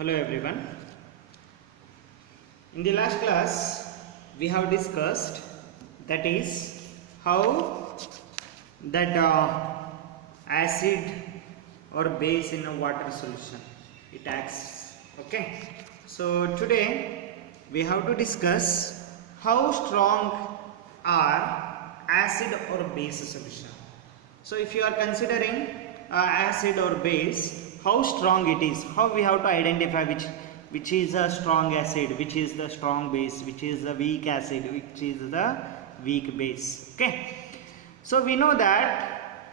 Hello everyone. In the last class we have discussed that is how that acid or base in a water solution it acts. Okay. So today we have to discuss how strong are acid or base solution. So if you are considering acid or base, how strong it is, how we have to identify which is a strong acid, which is the strong base, which is the weak acid, which is the weak base. Okay, so we know that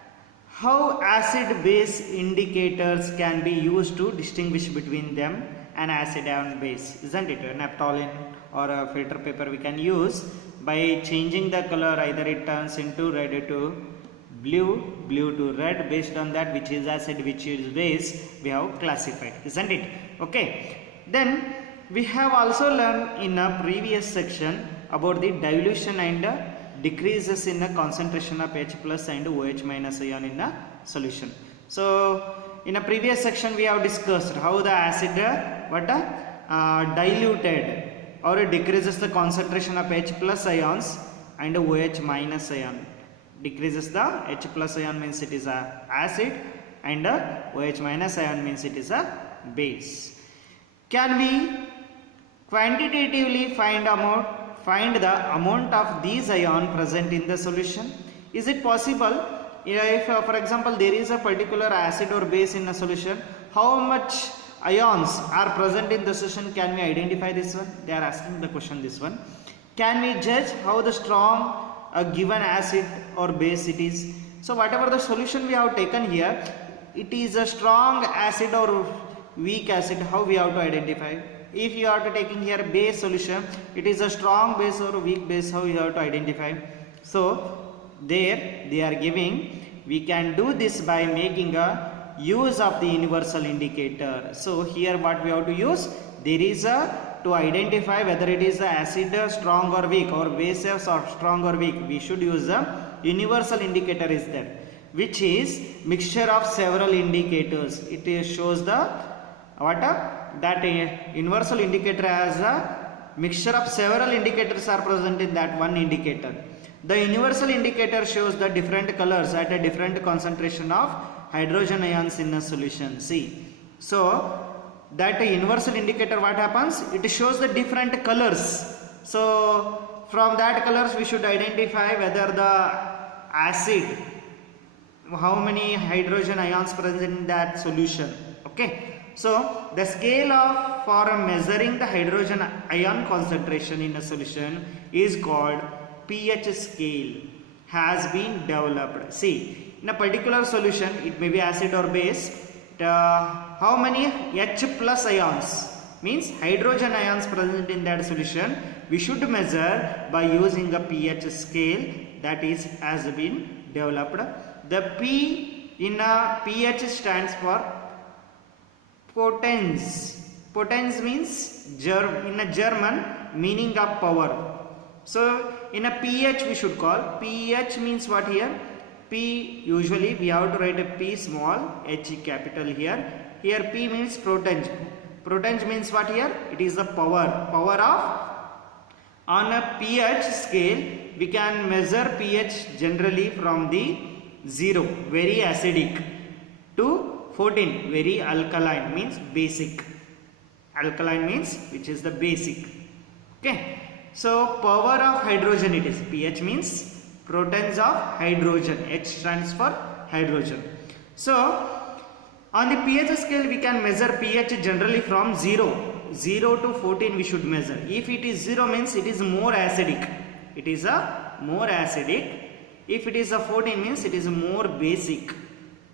how acid base indicators can be used to distinguish between them an acid and base, isn't it? A naphthalene or a filter paper we can use by changing the color, either it turns into red to blue, blue to red, based on that which is acid, which is base we have classified, isn't it? Okay, then we have also learned in a previous section about the dilution and decreases in the concentration of H plus and OH minus ion in a solution. So in a previous section we have discussed how the acid diluted or decreases the concentration of H plus ions and OH minus ion. Decreases the H plus ion means it is a acid and OH minus ion means it is a base. Can we quantitatively find the amount of these ions present in the solution? Is it possible if for example there is a particular acid or base in a solution, how much ions are present in the solution? Can we identify this one? They are asking the question, this one. Can we judge how the strong a given acid or base it is? So whatever the solution we have taken here, it is a strong acid or weak acid, how we have to identify? If you are taking here base solution, it is a strong base or weak base, how you have to identify? So there they are giving, we can do this by making a use of the universal indicator. So here what we have to use, there is a to identify whether it is the acid strong or weak or base or strong or weak, we should use a universal indicator is there, which is mixture of several indicators. It shows the that universal indicator has a mixture of several indicators are present in that one indicator. The universal indicator shows the different colors at a different concentration of hydrogen ions in a solution. See, so that universal indicator, what happens, it shows the different colors. So from that colors we should identify whether the acid, how many hydrogen ions present in that solution. Okay, so the scale of for measuring the hydrogen ion concentration in a solution is called pH scale, has been developed. See, in a particular solution, it may be acid or base, how many H plus ions means hydrogen ions present in that solution we should measure by using a pH scale that is has been developed. The P in a pH stands for potens. Potens means in a German meaning of power. So in a pH we should call, pH means what here? P, usually we have to write a P small, H capital here. Here P means potenge. Potenge means what here? It is the power. Power of, on a pH scale we can measure pH generally from the 0, very acidic, to 14, very alkaline, means basic. Alkaline means which is the basic. Okay. So power of hydrogen it is. pH means protons of hydrogen. H stands for hydrogen. So on the pH scale we can measure pH generally from 0 to 14 we should measure. If it is 0 means it is more acidic. It is a more acidic. If it is a 14 means it is more basic.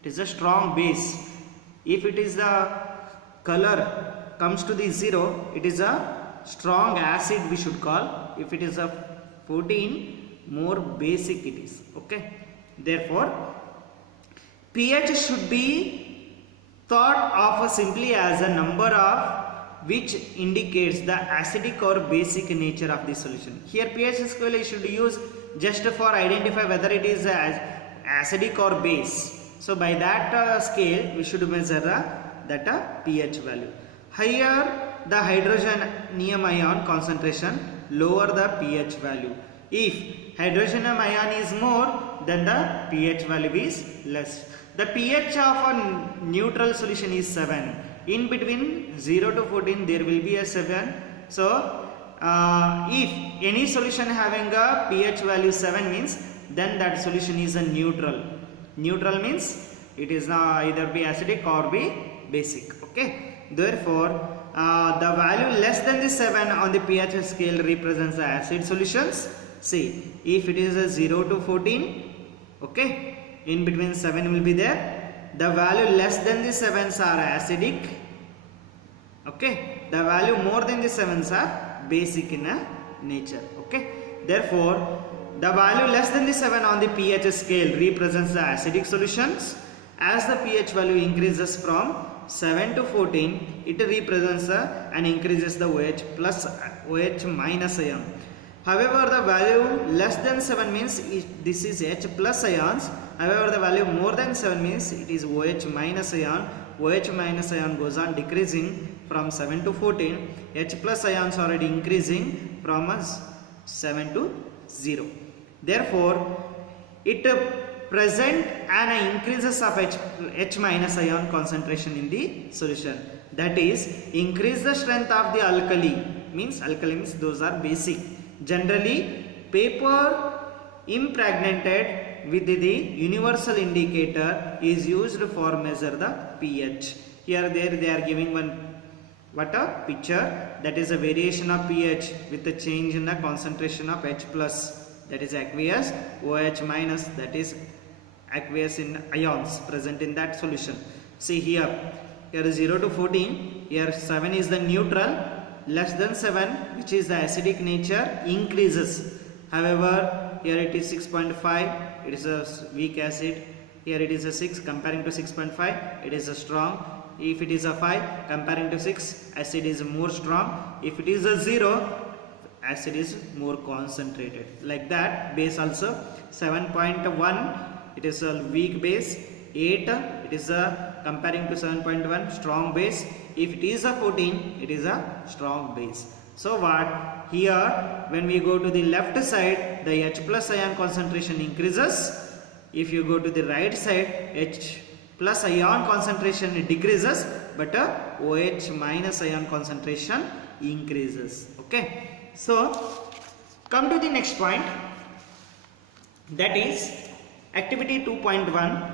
It is a strong base. If it is the color comes to the 0, it is a strong acid we should call. If it is a 14, more basic it is. Okay, therefore pH should be thought of simply as a number of which indicates the acidic or basic nature of the solution. Here pH scale you should use just for identify whether it is acidic or base. So by that scale we should measure that pH value. Higher the hydrogenium ion concentration, lower the pH value. If hydrogenium ion is more, then the pH value is less. The pH of a neutral solution is 7. In between 0 to 14 there will be a 7. So if any solution having a pH value 7 means then that solution is a neutral. Neutral means it is either be acidic or be basic. Okay. Therefore, the value less than the 7 on the pH scale represents the acid solutions. See, if it is a 0 to 14, okay, in between 7 will be there. The value less than the 7s are acidic. Okay, the value more than the 7s are basic in nature. Okay, therefore, the value less than the 7 on the pH scale represents the acidic solutions. As the pH value increases from 7 to 14, it represents and increases the OH plus OH minus ion. However, the value less than 7 means this is H plus ions. However, the value more than 7 means it is OH minus ion. OH minus ion goes on decreasing from 7 to 14. H plus ions are already increasing from 7 to 0. Therefore, it present an increases of H minus ion concentration in the solution. That is, increase the strength of the alkali. Alkali means those are basic. Generally, paper impregnated with the universal indicator is used for measure the pH. Here they are giving one picture, that is a variation of pH with the change in the concentration of H plus, that is aqueous, OH minus, that is aqueous in ions present in that solution. See here is 0 to 14, here 7 is the neutral, less than 7 which is the acidic nature increases. However, here it is 6.5, it is a weak acid. Here it is a 6, comparing to 6.5 it is a strong. If it is a 5, comparing to 6, acid is more strong. If it is a 0, acid is more concentrated. Like that, base also 7.1 it is a weak base, 8 it is a comparing to 7.1 strong base. If it is a 14, it is a strong base. So what here, when we go to the left side, the H plus ion concentration increases. If you go to the right side, H plus ion concentration decreases, but OH minus ion concentration increases. Okay. So come to the next point, that is activity 2.1.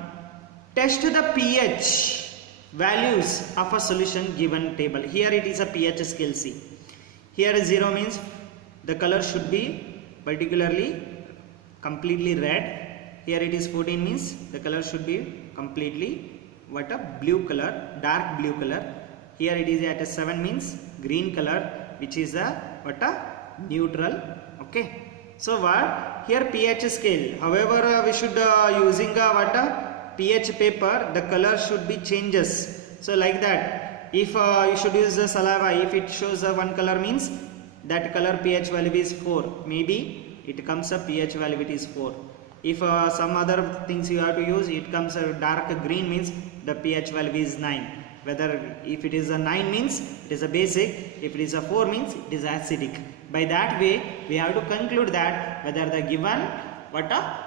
Test the pH values of a solution given table. Here it is a pH scale C. Here 0 means the color should be particularly completely red. Here it is 14 means the color should be completely blue color, dark blue color. Here it is at a 7 means green color, which is a neutral. Okay. So what here pH scale. However, we should using a pH paper, the color should be changes. So like that, if you should use the saliva, if it shows one color means that color pH value is 4. Maybe it comes a pH value it is 4. If some other things you have to use, it comes a dark green means the pH value is 9. Whether if it is a 9 means it is a basic, if it is a 4 means it is acidic. By that way, we have to conclude that whether the given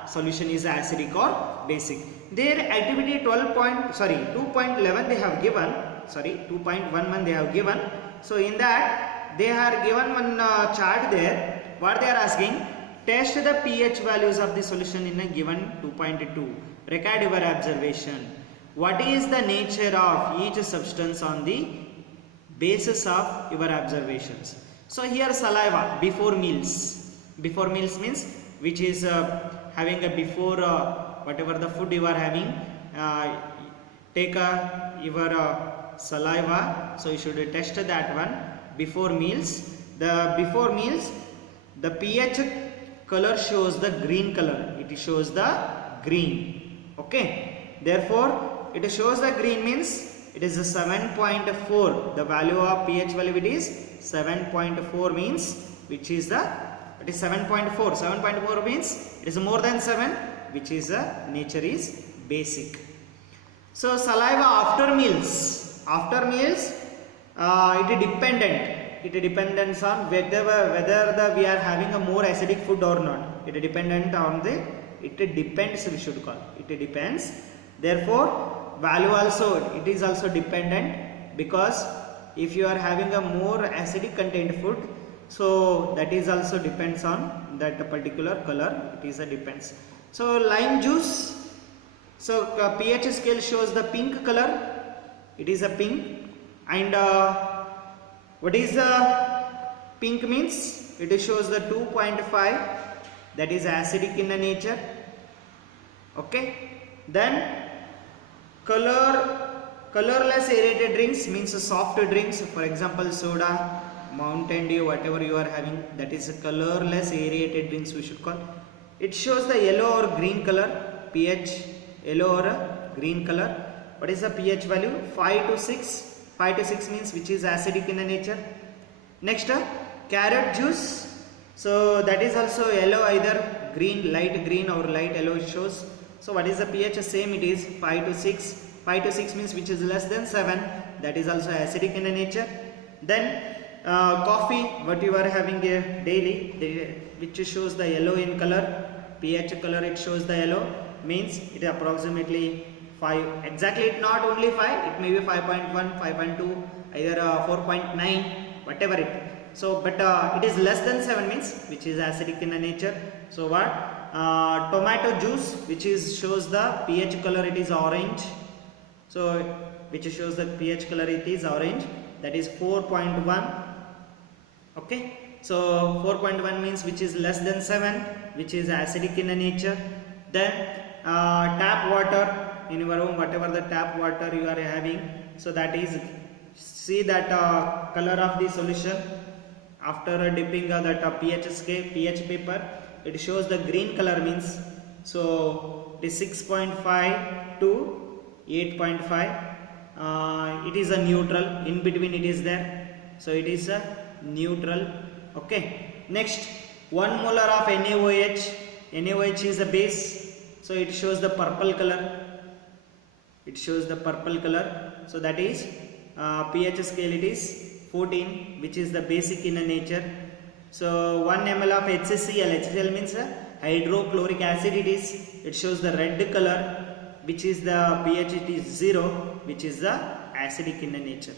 solution is acidic or basic. Their activity 2.11 they have given, 2.11 they have given. So in that they are given one chart there. What they are asking, test the pH values of the solution in a given 2.2. Record your observation. What is the nature of each substance on the basis of your observations? So here saliva before meals. Before meals means which is having a before whatever the food you are having, take your saliva. So you should test that one before meals. The before meals, the pH color shows the green color. It shows the green. Okay. Therefore, it shows the green means it is a 7.4. The value of pH value it is 7.4 means which is the it is 7.4. 7.4 means it is more than 7, which is nature is basic. So saliva after meals it dependent. It depends on whether we are having a more acidic food or not. It dependent on the. It depends. We should call it depends. Therefore, value also it is also dependent, because if you are having a more acidic content food, so that is also depends on that particular color. It is a depends. So lime juice. So pH scale shows the pink color. It is a pink. And what is the pink means? It shows the 2.5, that is acidic in the nature. Okay. Then colorless aerated drinks means soft drinks. For example, soda, Mountain Dew, whatever you are having, that is colorless aerated drinks we should call. It shows the yellow or green color, pH yellow or green color. What is the pH value? 5 to 6. 5 to 6 means which is acidic in the nature. Next, carrot juice. So that is also yellow, either green, light green or light yellow it shows. So what is the pH? Same, it is 5 to 6. 5 to 6 means which is less than 7. That is also acidic in the nature. Then coffee, what you are having daily, which shows the yellow in color. pH color it shows the yellow, means it is approximately 5. Exactly, it not only 5, it may be 5.1, 5.2, either 4.9, whatever it. So, but it is less than 7 means which is acidic in the nature. So what? Tomato juice, which is shows the pH color, it is orange. So which shows the pH color, it is orange. That is 4.1. Okay. So 4.1 means which is less than 7, which is acidic in the nature. Then tap water in your home, whatever the tap water you are having, so that is, see that color of the solution after dipping that pH paper, it shows the green color means, so it is 6.5 to 8.5. It is a neutral, in between it is there, so it is a neutral. Okay. Next, 1 molar of NaOH. NaOH is a base, so it shows the purple color. It shows the purple color. So that is pH scale, it is 14, which is the basic in nature. So 1 ml of HCl. HCl means hydrochloric acid. It shows the red color, which is the pH, it is 0, which is the acidic in nature.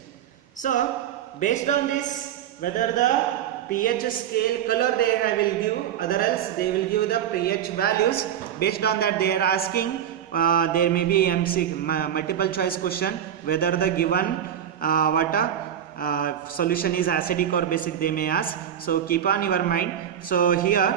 So based on this, whether the pH scale color they will give, other else they will give the pH values. Based on that they are asking, there may be multiple choice question, whether the given solution is acidic or basic, they may ask. So keep on your mind. So here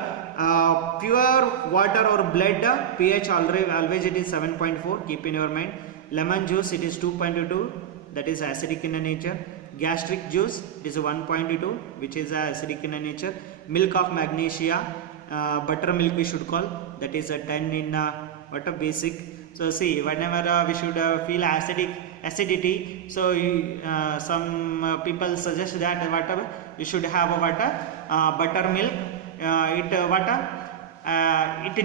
pure water or blood pH always it is 7.4, keep in your mind. Lemon juice, it is 2.2, that is acidic in nature. Gastric juice, it is 1.2, which is acidic in nature. Milk of magnesia, buttermilk we should call, that is a 10 in basic. So see, whenever we should feel acidity, so some people suggest that you should have buttermilk. It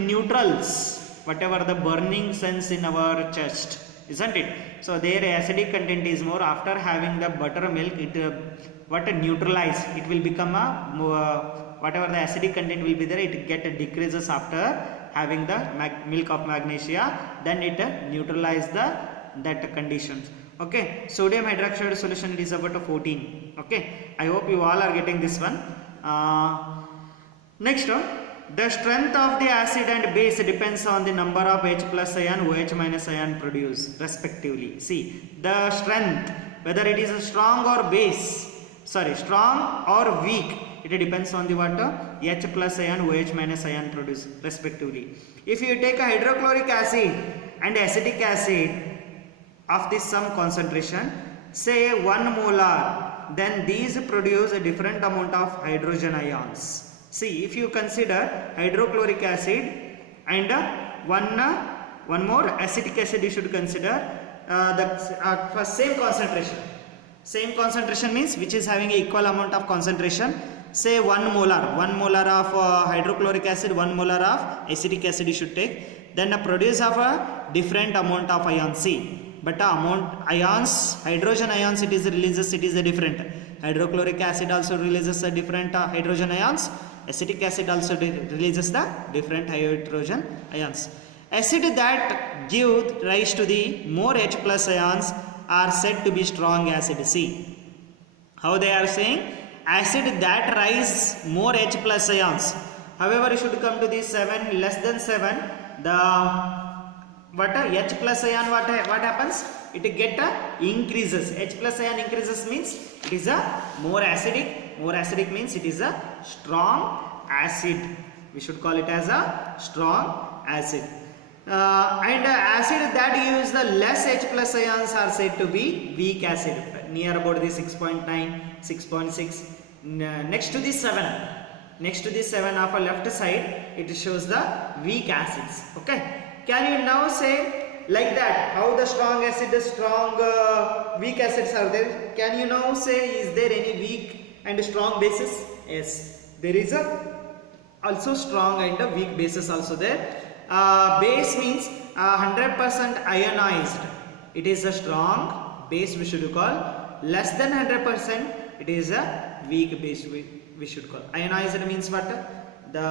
neutrals whatever the burning sense in our chest, isn't it? So their acidic content is more. After having the buttermilk, it neutralize, it will become whatever the acidic content will be there, it decreases after having the milk of magnesia, then it neutralize that conditions. Okay, sodium hydroxide solution, it is about 14. Okay, I hope you all are getting this one. Next, the strength of the acid and base depends on the number of H plus ion, OH minus ion produced respectively. See, the strength, whether it is strong or strong or weak, it depends on the H plus ion, OH minus ion produced respectively. If you take a hydrochloric acid and acetic acid of this some concentration, say 1 molar, then these produce a different amount of hydrogen ions. See, if you consider hydrochloric acid and one more acetic acid, you should consider the same concentration. Same concentration means which is having equal amount of concentration. Say 1 molar of hydrochloric acid, 1 molar of acetic acid you should take. Then the produce of a different amount of ions. See, but amount ions, hydrogen ions it is releases, it is a different. Hydrochloric acid also releases a different hydrogen ions. Acetic acid also releases the different hydrogen ions. Acid that give rise to the more H plus ions are said to be strong acid. See how they are saying acid that rise more H plus ions. However, you should come to the 7 less than 7. The what H plus ion what happens? It get increases. H plus ion increases means it is a more acidic. More acidic means it is a strong acid. We should call it as a strong acid. And acid that use the less H plus ions are said to be weak acid, near about the 6.9, 6.6. Next to the 7, next to the 7 of a left side, it shows the weak acids. Okay, can you now say like that how the strong acid, the strong weak acids are there? Can you now say is there any weak and strong bases? Yes, there is a also strong and a weak bases also there. Base means 100% ionized, it is a strong base we should call. Less than 100% it is a weak base we should call. Ionized means what? The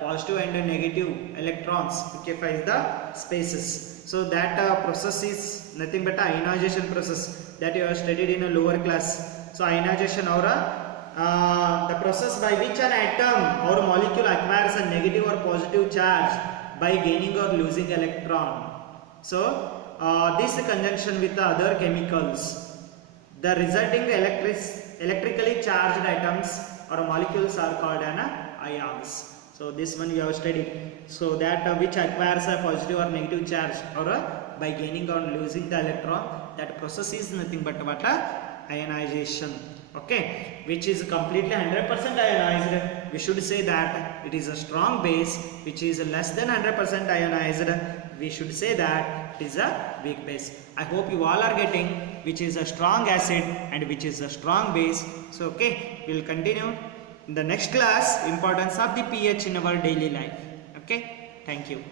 positive and negative electrons occupies the spaces. So that process is nothing but ionization process that you have studied in a lower class. So ionization or the process by which an atom or molecule acquires a negative or positive charge by gaining or losing electron. So this conjunction with the other chemicals, the resulting electrically charged atoms or molecules are called ions. So this one you have studied. So that which acquires a positive or negative charge or by gaining or losing the electron, that process is nothing but what? Ionization. Okay, which is completely 100% ionized, we should say that it is a strong base. Which is less than 100% ionized, we should say that it is a weak base. I hope you all are getting which is a strong acid and which is a strong base. So okay, we will continue in the next class importance of the pH in our daily life. Okay, thank you.